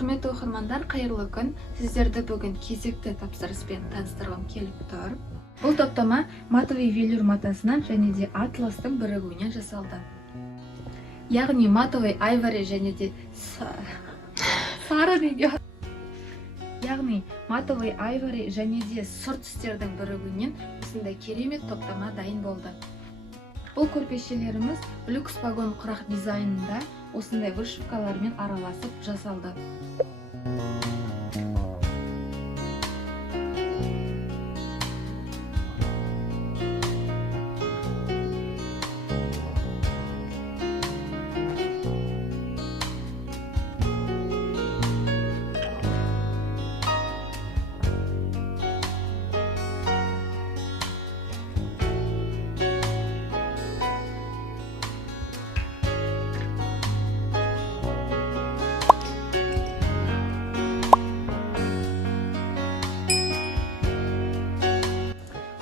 Құрметті оқырмандар, қайырлы күн. Сіздерді бүгін кезекті тапсырыспен таныстырғым келіп тұр. Бұл топтама матовый велюр матасынан және де атластың бірігуінен жасалды. Яғни матовый айвори және де сары неге. Яғни матовый айвори және де сұр түстердің бірігуінен осындай керемет топтама дайын болды. Бұл көрпешелеріміз люкс вагон құрақ дизайнында осындай вышивкалармен араласып жасалды.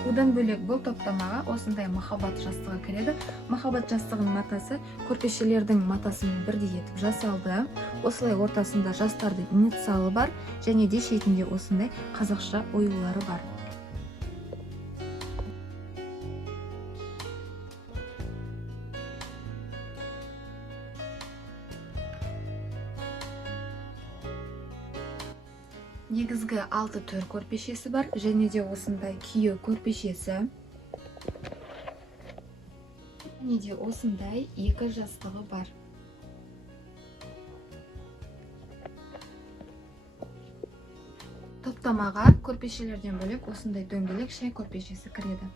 Одан бөлек бұл топтамаға осындай махаббат жастығы кіреді. Махаббат жастығының матасы көрпешелердің матасымен бірдей етіп жасалды. Осылай ортасында жастарды инициалы бар және де шетінде осындай қазақша оюлары бар. Негізгі 6 төр көрпешесі бар, және де осындай күйеу көрпешесі. Және де осындай 2 жастығы бар. Топтамаға көрпешелерден бөлек осындай дөңгелек шай көрпешесі кіреді.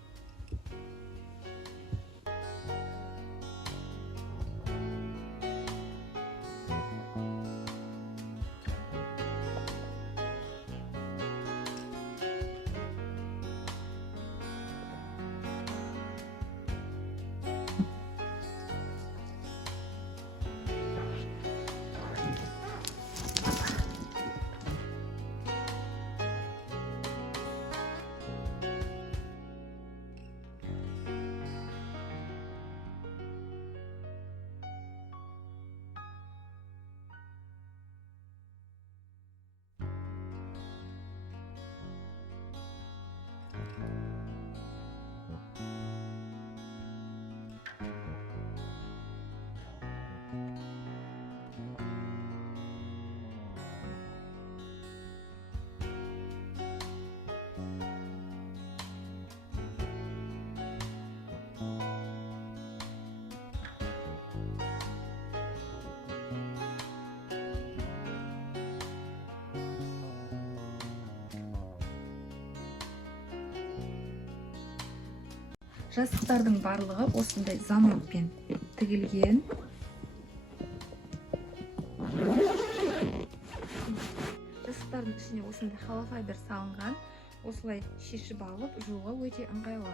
Жастықтардың барлығы осындай заматпен тігілген. Жастықтардың ішіне осындай холофайбер салынған. Осылай шешіп алып жууға өте ыңғайлы.